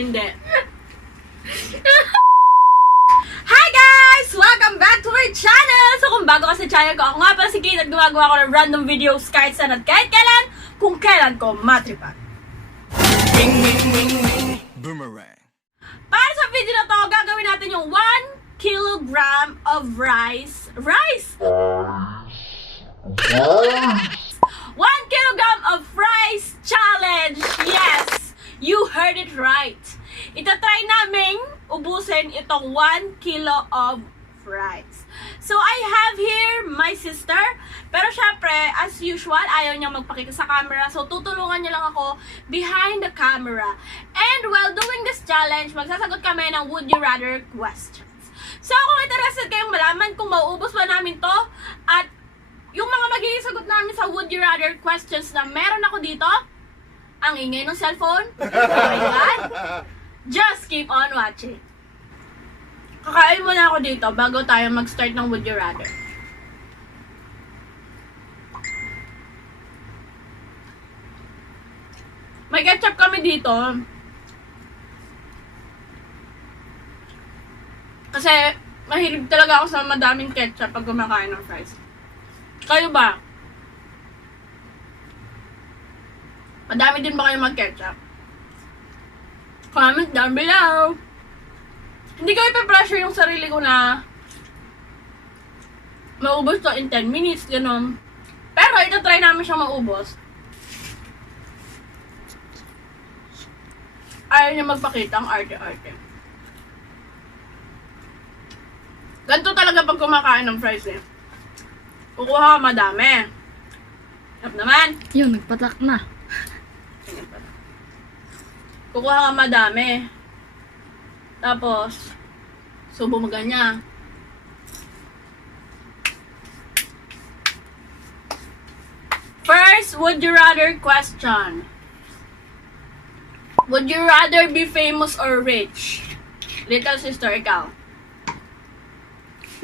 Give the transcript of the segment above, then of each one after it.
Hindi. Hi guys! Welcome back to my channel! So kung bago ka sa channel ko, ako nga pala si Kate at gumagawa ko ng random videos kahit saan at kahit kailan, kung kailan ko matripan. Boomerang. Para sa video na to, gagawin natin yung 1 kilogram of rice. 1 kilogram of rice challenge! Yes! You heard it right! Itatry naming ubusin itong 1 kilo of rice. So, I have here my sister. Pero syempre, as usual, ayaw niya magpakita sa camera. So, tutulungan niya lang ako behind the camera. And while doing this challenge, magsasagot kami ng would you rather questions. So, kung interested kayong malaman kung mauubos ba namin to, at yung mga magiging sagot namin sa would you rather questions na meron ako dito, ang ingay ng cellphone, oh my God, just keep on watching. Kakain muna ako dito bago tayo mag-start ng would you rather. May ketchup kami dito. Kasi mahilig talaga ako sa madaming ketchup pag kumakain ng fries. Kayo ba? Madami din ba kayo mag-ketchup? Comment down below. Hindi ko ipa-pressure yung sarili ko na maubos to in 10 minutes, gano'n. Pero itatry namin siyang maubos. Ayaw niya magpakita ang arte-arte. Ganito talaga pag kumakain ng fries eh. Kukuha ka madami. Tap naman. Yun, nagpatak na. Kukuha ka madami. Tapos, subo mo ganyan. First, would you rather question. Would you rather be famous or rich? Little sister, ikaw.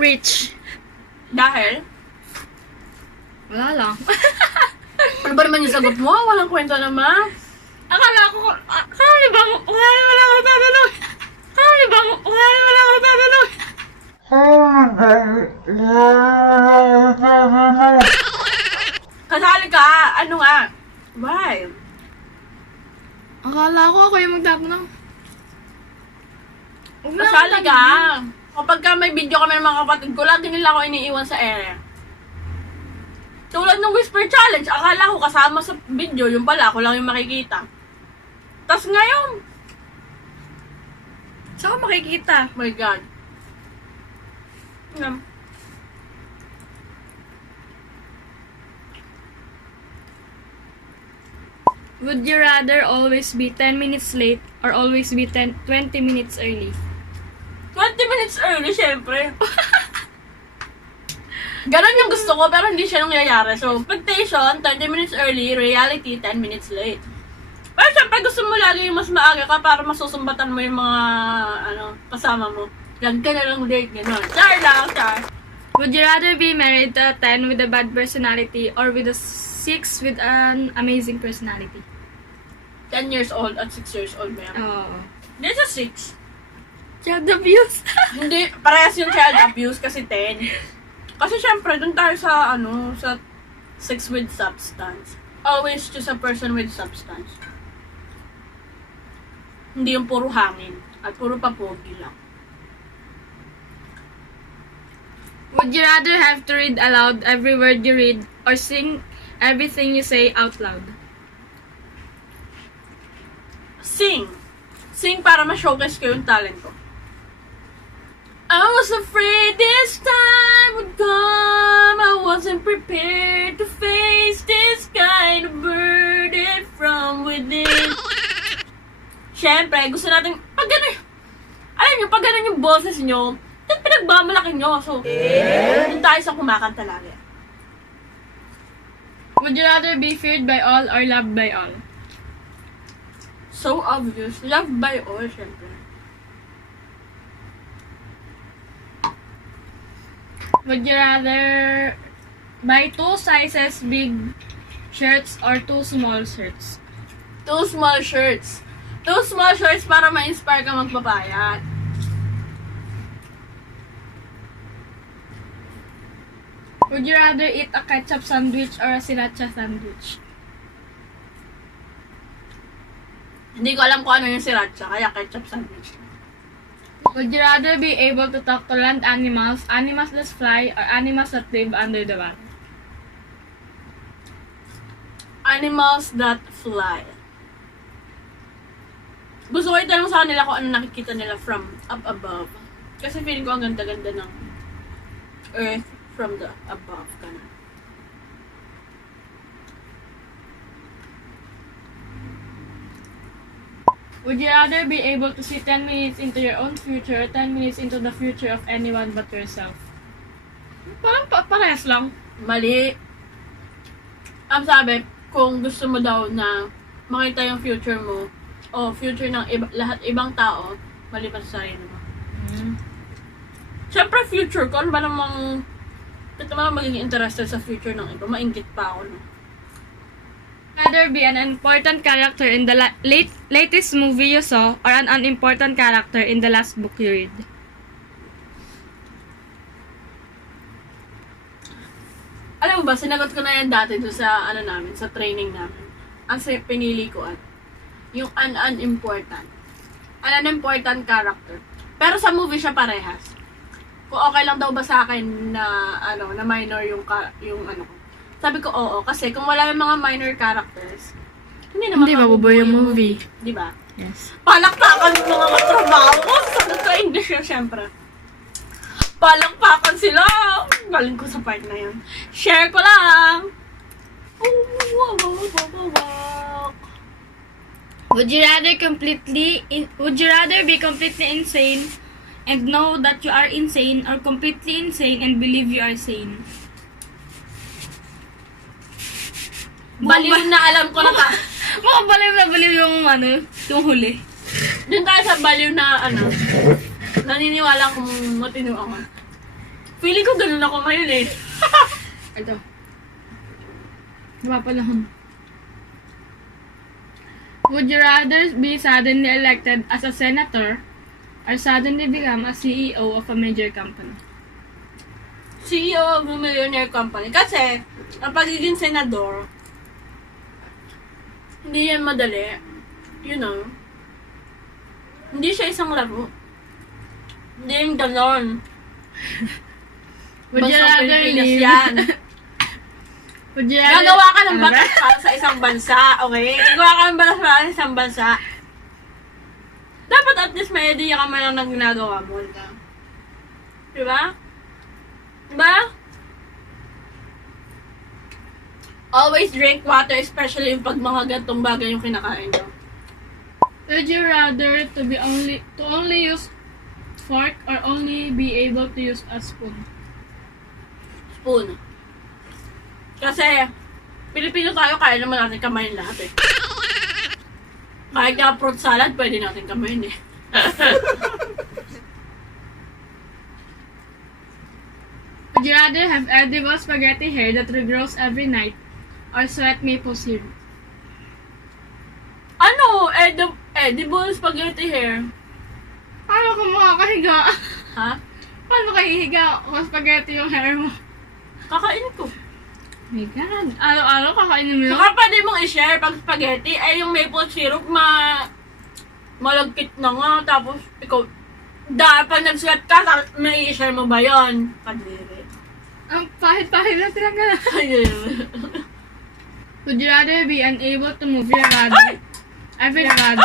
Rich. Dahil? Wala lang. Ano ba naman yung sagot mo? Walang kwento naman. Akala ko, wala ko tatanong. Wala ko tatanong. Kasali ka. Ano nga? Why? Akala ko ako yung magtatanong. Kasali ka. Kapag ka may video kami ng mga kapatid ko, lagi nila ako iniiwan sa ere. Tulad ng whisper challenge, akala ko kasama sa video, yung pala, ako lang yung makikita. Tapos ngayon, Saan ko makikita? my God. Would you rather always be 10 minutes late or always be 20 minutes early? 20 minutes early, syempre. Ganon yung gusto ko, pero hindi siya nangyayari. So, expectation, 20 minutes early, reality, 10 minutes late. Pero syempre, gusto mo lagi yung mas maaga ka para masusumbatan mo yung mga, kasama mo. Yan ka na lang late, gano'n. Char lang, char. Would you rather be married to a 10 with a bad personality or with a 6 with an amazing personality? 10 years old at 6 years old, ma'am. Oo. This is 6. Child abuse. Hindi, parehas yung child abuse kasi 10. Kasi syempre, dun tayo sa, sa 6 with substance. Always choose a person with substance. Hindi yung puro hangin at puro papogi lang. Would you rather have to read aloud every word you read or sing everything you say out loud? Sing. Sing para ma-showcase ko yung talent ko. I was afraid this time would come. I wasn't prepared to face this kind of burden from within. Siyempre, gusto natin, pag gano'n, alam nyo, pag gano'n yung boses nyo, then pinagmamalaki nyo. So, dun tayo sa kumakanta lagi. Would you rather be feared by all or loved by all? So obvious. Loved by all, siyempre. Would you rather buy 2 sizes big shirts or 2 small shirts? 2 small shirts. Two small shorts para ma-inspire ka magpapayat. Would you rather eat a ketchup sandwich or a sriracha sandwich? Hindi ko alam kung ano yung sriracha, kaya ketchup sandwich. Would you rather be able to talk to land animals, animals that fly, or animals that live under the water? Animals that fly. Gusto ko itanong sa kanila kung ano nakikita nila from up above. Kasi feeling ko ang ganda-ganda ng earth from the above. Ganun. Would you rather be able to see 10 minutes into your own future or 10 minutes into the future of anyone but yourself? Parang parehas lang. Mali. Ang sabi, kung gusto mo daw na makita yung future mo, o future ng lahat ibang tao, maliban sa sarili mo. Siyempre, future ko, ano ba namang, ito ba magiging interested sa future ng iba? Mainggit pa ako, no? Rather be an important character in the latest movie you saw or an unimportant character in the last book you read? Alam mo ba, sinagot ko na yan dati doon sa, namin, sa training namin. Ang pinili ko at yung unimportant. An unimportant character. Pero sa movie siya parehas. Kung okay lang daw ba sa akin na, na minor yung ko. Sabi ko, oo. Kasi kung wala yung mga minor characters, hindi naman mabubuo yung movie. Di ba? Yes. Palakpakan ng mga katrabaho ko. Sagot ko English yun, syempre. Palakpakan sila. Galing ko sa part na yun. Share ko lang. Would you rather be completely insane and know that you are insane, or completely insane and believe you are sane? Baliw na alam ko na ta. Mga baliw yung yung huli. Doon tayo sa baliw na naniniwala kong matino ako. Feeling ko ganun ako ngayon eh. Ito. Napapalahon. Would you rather be suddenly elected as a senator or suddenly become a CEO of a major company? CEO of a millionaire company. Kasi, ang pagiging senador, hindi yan madali. You know. Hindi siya isang laro. Hindi yung ganon. Would you Bansang rather Pilipinas live? yan. Would you rather... Gagawa ka ng batas para sa isang bansa, okay? Gagawa ka ng batas para sa isang bansa. Dapat at least may idea ka man lang ng ginagawa mo. Diba? Diba? Always drink water, especially yung pag mga gantong bagay yung kinakain nyo. Would you rather to only use fork or only be able to use a spoon? Spoon. Kasi, Pilipino tayo, kaya naman natin kamayin lahat eh. Kahit nga fruit salad, pwede natin kamayin eh. Would you rather have edible spaghetti hair that regrows every night or sweat maple syrup? Ano? Edible spaghetti hair. Paano ka makakahiga? Ha? Paano ka hihiga kung spaghetti yung hair mo? Kakain ko. Oh my God. Araw-araw kakainin mo yun? Saka pwede mong i-share pag spaghetti, yung maple syrup malagkit na nga, tapos ikaw, pag nag-sweat ka, may i-share mo ba yun? Kadiri. Ang pahit-pahit na talaga. Would you rather be unable to move your body every night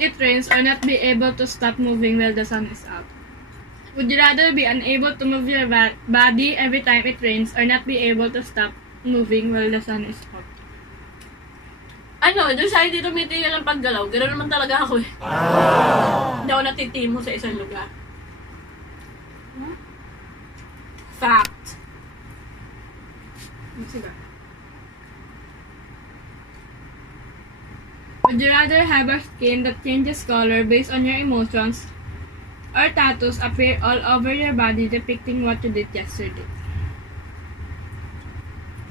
it rains or not be able to stop moving while the sun is out? Would you rather be unable to move your body every time it rains or not be able to stop moving while the sun is out? Doon sa hindi tumitigil ang paggalaw, gano'n naman talaga ako eh. Hindi ako natitimo sa isang lugar. Fact. Sige. Would you rather have a skin that changes color based on your emotions or tattoos appear all over your body depicting what you did yesterday?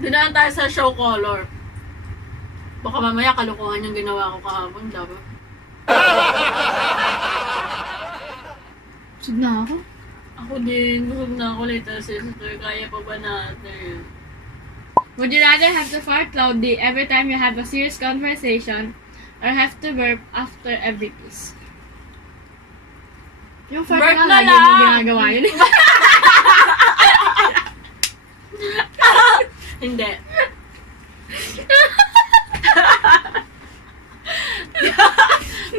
Doon na tayo sa show color. Baka mamaya kalukuhan yung ginawa ko kahapon, diba? Busog na ako. Ako din, busog na ako later, sister. Kaya pa ba natin? Would you rather have to fart loudly every time you have a serious conversation or have to burp after every kiss? Yung fart Burp na na lagi lang. yung ginagawa yun. Hindi.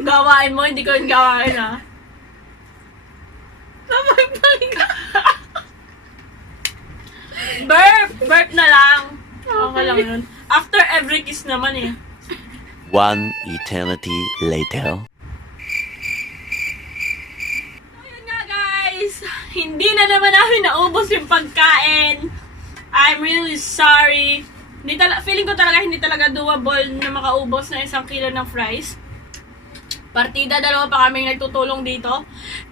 Gawain mo, hindi ko yung gawain, ha? Burp! Burp na lang. Okay lang yun. After every kiss naman, eh. One eternity later. So, yun nga, guys. Hindi na naman namin naubos yung pagkain. I'm really sorry. Feeling ko talaga hindi talaga doable na makaubos na 1 kilo ng fries. Partida, 2 pa kaming nagtutulong dito.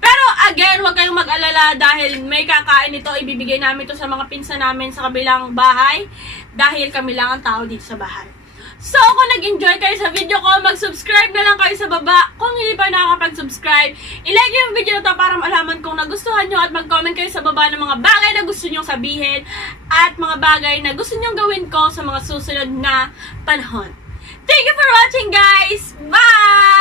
Pero again, huwag kayong mag-alala dahil may kakain ito. Ibibigay namin ito sa mga pinsan namin sa kabilang bahay dahil kami lang ang tao dito sa bahay. So, kung nag-enjoy kayo sa video ko, mag-subscribe na lang kayo sa baba. Kung hindi pa nakakapag-subscribe, ilike yung video na to para malaman kung nagustuhan nyo at mag-comment kayo sa baba ng mga bagay na gusto nyong sabihin at mga bagay na gusto nyong gawin ko sa mga susunod na panahon. Thank you for watching, guys! Bye!